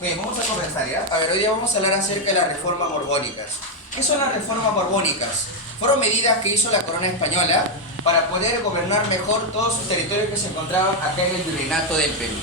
Bien, vamos a comenzar ya. A ver, hoy día vamos a hablar acerca de las reformas borbónicas. ¿Qué son las reformas borbónicas? Fueron medidas que hizo la corona española para poder gobernar mejor todos sus territorios que se encontraban acá en el Virreinato del Perú.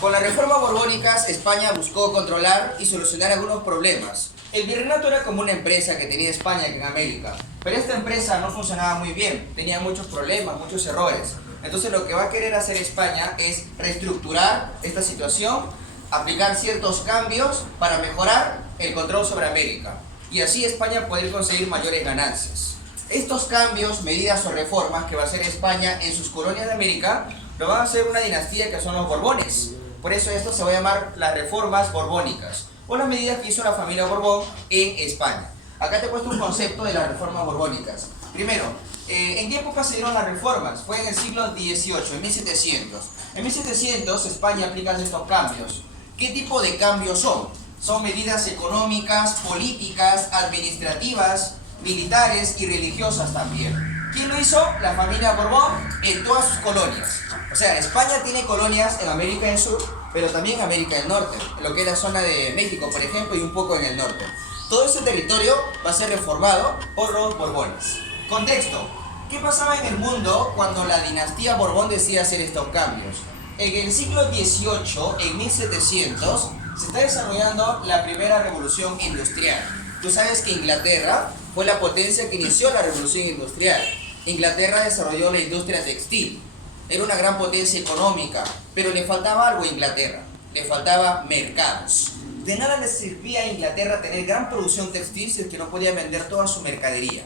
Con las reformas borbónicas, España buscó controlar y solucionar algunos problemas. El virreinato era como una empresa que tenía España aquí en América, pero esta empresa no funcionaba muy bien, tenía muchos problemas, muchos errores. Entonces lo que va a querer hacer España es reestructurar esta situación, aplicar ciertos cambios para mejorar el control sobre América y así España poder conseguir mayores ganancias. Estos cambios, medidas o reformas que va a hacer España en sus colonias de América lo van a hacer una dinastía que son los Borbones. Por eso esto se va a llamar las reformas borbónicas o las medidas que hizo la familia Borbón en España. Acá te he puesto un concepto de las reformas borbónicas. Primero, ¿en qué época se dieron las reformas? Fue en el siglo XVIII, en 1700. En 1700 España aplica estos cambios. ¿Qué tipo de cambios son? Son medidas económicas, políticas, administrativas, militares y religiosas también. ¿Quién lo hizo? La familia Borbón en todas sus colonias. O sea, España tiene colonias en América del Sur, pero también en América del Norte, en lo que es la zona de México, por ejemplo, y un poco en el norte. Todo ese territorio va a ser reformado por los Borbones. Contexto. ¿Qué pasaba en el mundo cuando la dinastía Borbón decide hacer estos cambios? En el siglo XVIII, en 1700, se está desarrollando la primera revolución industrial. Tú sabes que Inglaterra fue la potencia que inició la revolución industrial. Inglaterra desarrolló la industria textil. Era una gran potencia económica, pero le faltaba algo a Inglaterra. Le faltaba mercados. De nada le servía a Inglaterra tener gran producción textil si es que no podía vender toda su mercadería.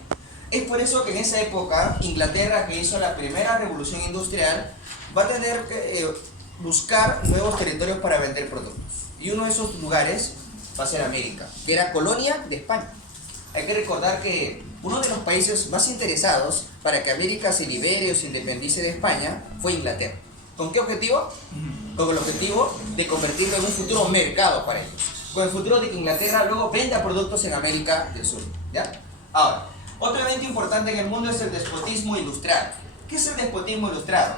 Es por eso que en esa época, Inglaterra, que hizo la primera revolución industrial, va a tener que buscar nuevos territorios para vender productos. Y uno de esos lugares va a ser América, que era colonia de España. Hay que recordar que uno de los países más interesados para que América se libere o se independice de España fue Inglaterra. ¿Con qué objetivo? Con el objetivo de convertirlo en un futuro mercado para ellos. Con el futuro de que Inglaterra luego venda productos en América del Sur. ¿Ya? Ahora, otro evento importante en el mundo es el despotismo ilustrado. ¿Qué es el despotismo ilustrado?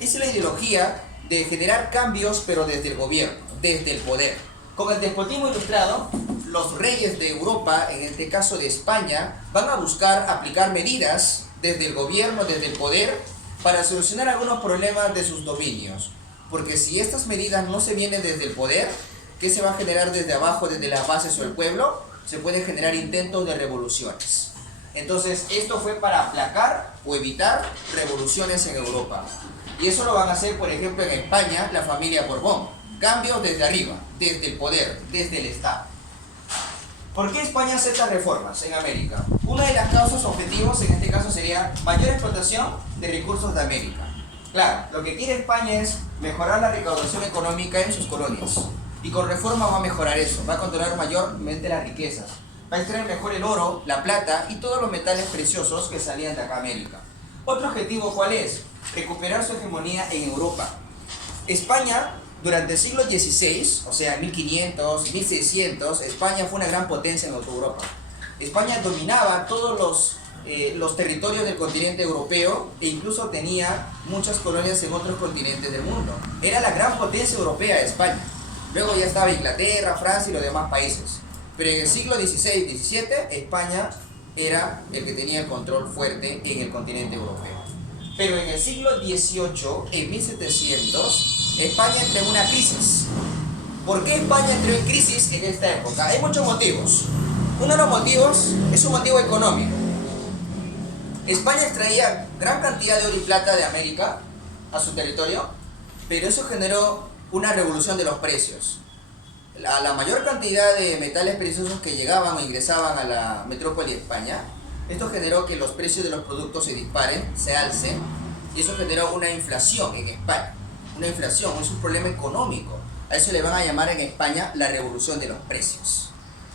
Es la ideología de generar cambios pero desde el gobierno, desde el poder. Con el despotismo ilustrado, los reyes de Europa, en este caso de España, van a buscar aplicar medidas desde el gobierno, desde el poder, para solucionar algunos problemas de sus dominios. Porque si estas medidas no se vienen desde el poder, ¿qué se va a generar desde abajo, desde las bases o el pueblo? Se pueden generar intentos de revoluciones. Entonces, esto fue para aplacar o evitar revoluciones en Europa. Y eso lo van a hacer, por ejemplo, en España, la familia Borbón. Cambios desde arriba, desde el poder, desde el Estado. ¿Por qué España hace estas reformas en América? Una de las causas objetivos en este caso sería mayor explotación de recursos de América. Claro, lo que quiere España es mejorar la recaudación económica en sus colonias. Y con reforma va a mejorar eso, va a controlar mayormente las riquezas. Va a extraer mejor el oro, la plata y todos los metales preciosos que salían de acá a América. Otro objetivo, ¿cuál es? Recuperar su hegemonía en Europa. España, durante el siglo XVI, o sea, 1500, 1600, España fue una gran potencia en Europa. España dominaba todos los territorios del continente europeo e incluso tenía muchas colonias en otros continentes del mundo. Era la gran potencia europea España. Luego ya estaba Inglaterra, Francia y los demás países. Pero en el siglo XVI, XVII, España era el que tenía el control fuerte en el continente europeo. Pero en el siglo XVIII, en 1700, España entró en una crisis. ¿Por qué España entró en crisis en esta época? Hay muchos motivos. Uno de los motivos es un motivo económico. España extraía gran cantidad de oro y plata de América a su territorio, pero eso generó una revolución de los precios. La mayor cantidad de metales preciosos que llegaban o ingresaban a la metrópoli de España, esto generó que los precios de los productos se disparen, se alcen, y eso generó una inflación en España. Una inflación, es un problema económico. A eso le van a llamar en España la revolución de los precios.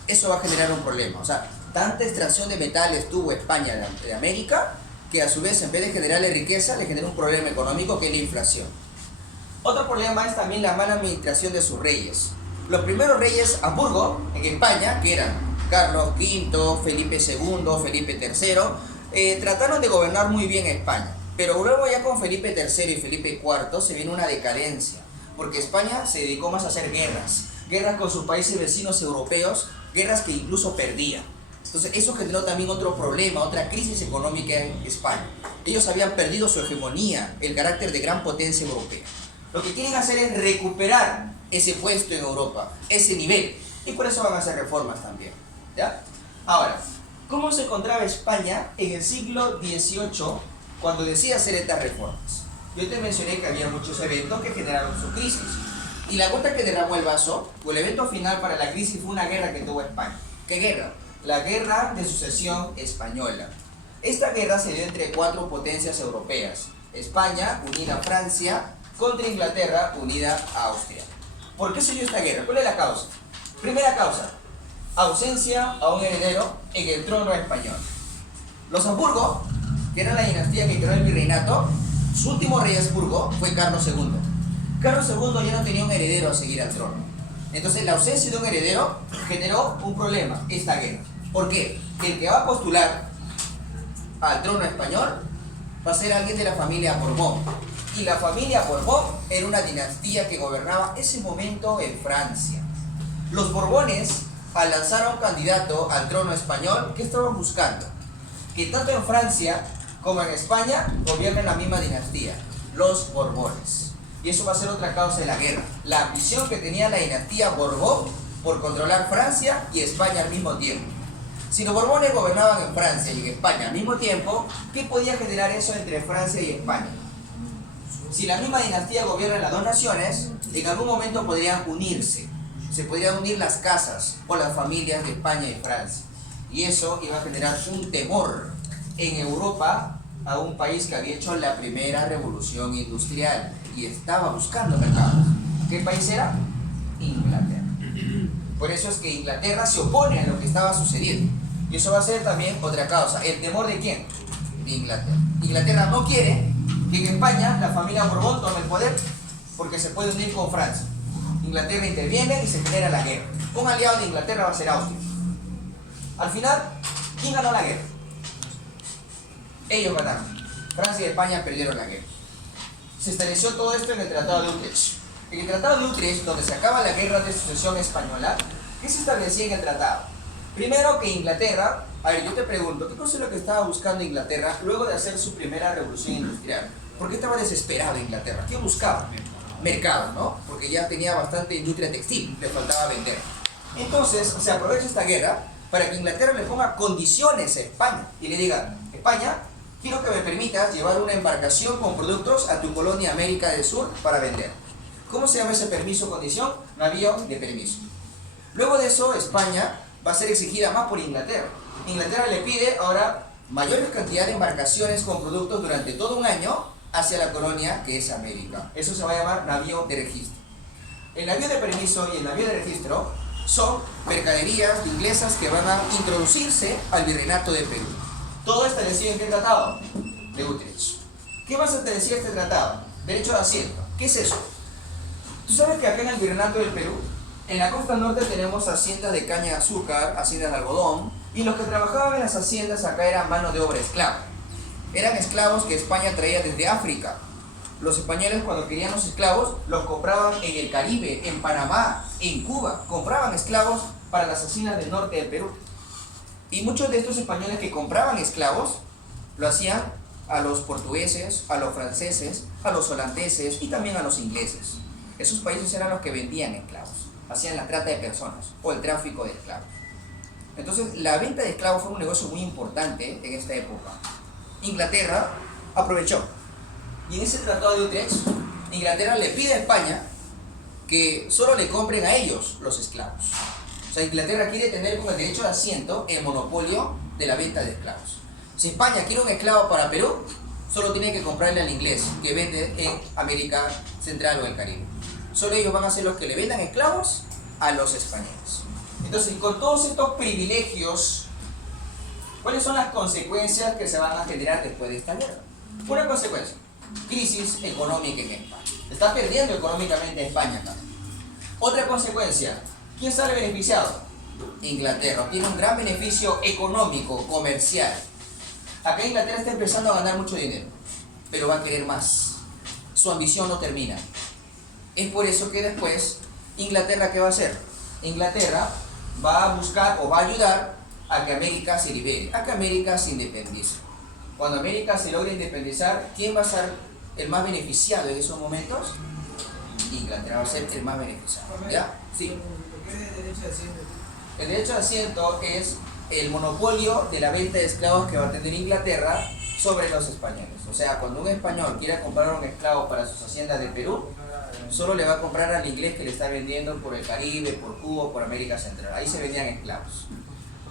Eso va a generar un problema. O sea, tanta extracción de metales tuvo España de América, que a su vez en vez de generarle riqueza, le genera un problema económico que es la inflación. Otro problema es también la mala administración de sus reyes. Los primeros reyes Habsburgo en España, que eran Carlos V, Felipe II, Felipe III, trataron de gobernar muy bien España. Pero luego ya con Felipe III y Felipe IV se viene una decadencia, porque España se dedicó más a hacer guerras guerras con sus países vecinos europeos, guerras que incluso perdía. Entonces eso generó también otro problema, otra crisis económica en España. Ellos habían perdido su hegemonía, el carácter de gran potencia europea. Lo que quieren hacer es recuperar ese puesto en Europa, ese nivel, y por eso van a hacer reformas también, ¿ya? Ahora, ¿cómo se encontraba España en el siglo XVIII cuando decía hacer estas reformas? Yo te mencioné que había muchos eventos que generaron su crisis, y la gota que derramó el vaso, o el evento final para la crisis, fue una guerra que tuvo España. ¿Qué guerra? La Guerra de Sucesión Española. Esta guerra se dio entre 4 potencias europeas: España unida a Francia contra Inglaterra unida a Austria. ¿Por qué se dio esta guerra? ¿Cuál es la causa? Primera causa: ausencia a un heredero en el trono español. Los Habsburgo, que era la dinastía que creó el virreinato, su último rey Habsburgo fue Carlos II. Carlos II ya no tenía un heredero a seguir al trono. Entonces la ausencia de un heredero generó un problema, esta guerra. ¿Por qué? El que va a postular al trono español va a ser alguien de la familia Borbón. Y la familia Borbón era una dinastía que gobernaba ese momento en Francia. Los Borbones, al lanzar a un candidato al trono español, ¿qué estaban buscando? Que tanto en Francia como en España gobiernen la misma dinastía, los Borbones. Y eso va a ser otra causa de la guerra, la ambición que tenía la dinastía Borbón por controlar Francia y España al mismo tiempo. Si los Borbones gobernaban en Francia y en España al mismo tiempo, ¿qué podía generar eso entre Francia y España? Si la misma dinastía gobierna las dos naciones, en algún momento podrían unirse. Se podrían unir las casas o las familias de España y Francia. Y eso iba a generar un temor en Europa a un país que había hecho la primera revolución industrial y estaba buscando mercados. ¿Qué país era? Inglaterra. Por eso es que Inglaterra se opone a lo que estaba sucediendo. Y eso va a ser también otra causa. ¿El temor de quién? De Inglaterra. Inglaterra no quiere que en España la familia Borbón tome el poder porque se puede unir con Francia. Inglaterra interviene y se genera la guerra. Un aliado de Inglaterra va a ser Austria. Al final, ¿quién ganó la guerra? Ellos ganaron. Francia y España perdieron la guerra. Se estableció todo esto en el Tratado de Utrecht. En el Tratado de Utrecht, donde se acaba la Guerra de Sucesión Española, ¿qué se establecía en el tratado? Primero que Inglaterra, a ver, yo te pregunto, ¿qué cosa es lo que estaba buscando Inglaterra luego de hacer su primera revolución industrial? ¿Por qué estaba desesperado Inglaterra? ¿Qué buscaba? Mercado, ¿no? Porque ya tenía bastante industria textil, le faltaba vender. Entonces, se aprovecha esta guerra para que Inglaterra le ponga condiciones a España y le diga: España, quiero que me permitas llevar una embarcación con productos a tu colonia América del Sur para vender. ¿Cómo se llama ese permiso o condición? Navío de permiso. Luego de eso, España va a ser exigida más por Inglaterra. Inglaterra le pide ahora mayores cantidades de embarcaciones con productos durante todo un año hacia la colonia que es América. Eso se va a llamar navío de registro. El navío de permiso y el navío de registro son mercaderías inglesas que van a introducirse al virreinato de Perú. Todo establecido en qué tratado? De Utrecht. ¿Qué más establecía este tratado? Derecho de asiento. ¿Qué es eso? Tú sabes que acá en el virreinato del Perú, en la costa norte tenemos haciendas de caña de azúcar, haciendas de algodón, y los que trabajaban en las haciendas acá eran mano de obra esclava. Eran esclavos que España traía desde África. Los españoles, cuando querían los esclavos, los compraban en el Caribe, en Panamá, en Cuba. Compraban esclavos para las haciendas del norte del Perú. Y muchos de estos españoles que compraban esclavos lo hacían a los portugueses, a los franceses, a los holandeses y también a los ingleses. Esos países eran los que vendían esclavos, hacían la trata de personas o el tráfico de esclavos. Entonces, la venta de esclavos fue un negocio muy importante en esta época. Inglaterra aprovechó. Y en ese tratado de Utrecht, Inglaterra le pide a España que solo le compren a ellos los esclavos. O sea, Inglaterra quiere tener como el derecho de asiento el monopolio de la venta de esclavos. Si España quiere un esclavo para Perú, solo tiene que comprarle al inglés que vende en América Central o el Caribe. Solo ellos van a ser los que le vendan esclavos a los españoles. Entonces, con todos estos privilegios, ¿cuáles son las consecuencias que se van a generar después de esta guerra? Una consecuencia: crisis económica en España. Está perdiendo económicamente España acá. Otra consecuencia: ¿quién sale beneficiado? Inglaterra. Tiene un gran beneficio económico, comercial. Acá Inglaterra está empezando a ganar mucho dinero, pero va a querer más. Su ambición no termina. Es por eso que después Inglaterra, ¿qué va a hacer? Inglaterra va a buscar o va a ayudar a que América se libere, a que América se independice. Cuando América se logre independizar, ¿quién va a ser el más beneficiado en esos momentos? Inglaterra va a ser el más beneficiado. ¿Ya? Sí. ¿Qué es el derecho de asiento? El derecho de asiento es el monopolio de la venta de esclavos que va a tener Inglaterra sobre los españoles. O sea, cuando un español quiera comprar un esclavo para sus haciendas de Perú, solo le va a comprar al inglés que le está vendiendo por el Caribe, por Cuba, por América Central. Ahí se vendían esclavos.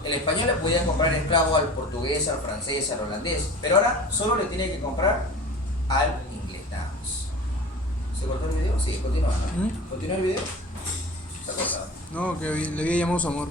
El español le podía comprar esclavo al portugués, al francés, al holandés, pero ahora solo le tiene que comprar al inglés, nada más. ¿Se cortó el video? Sí, continúa. ¿Continúa el video? Se ha cortado. No, que le había llamado su amor.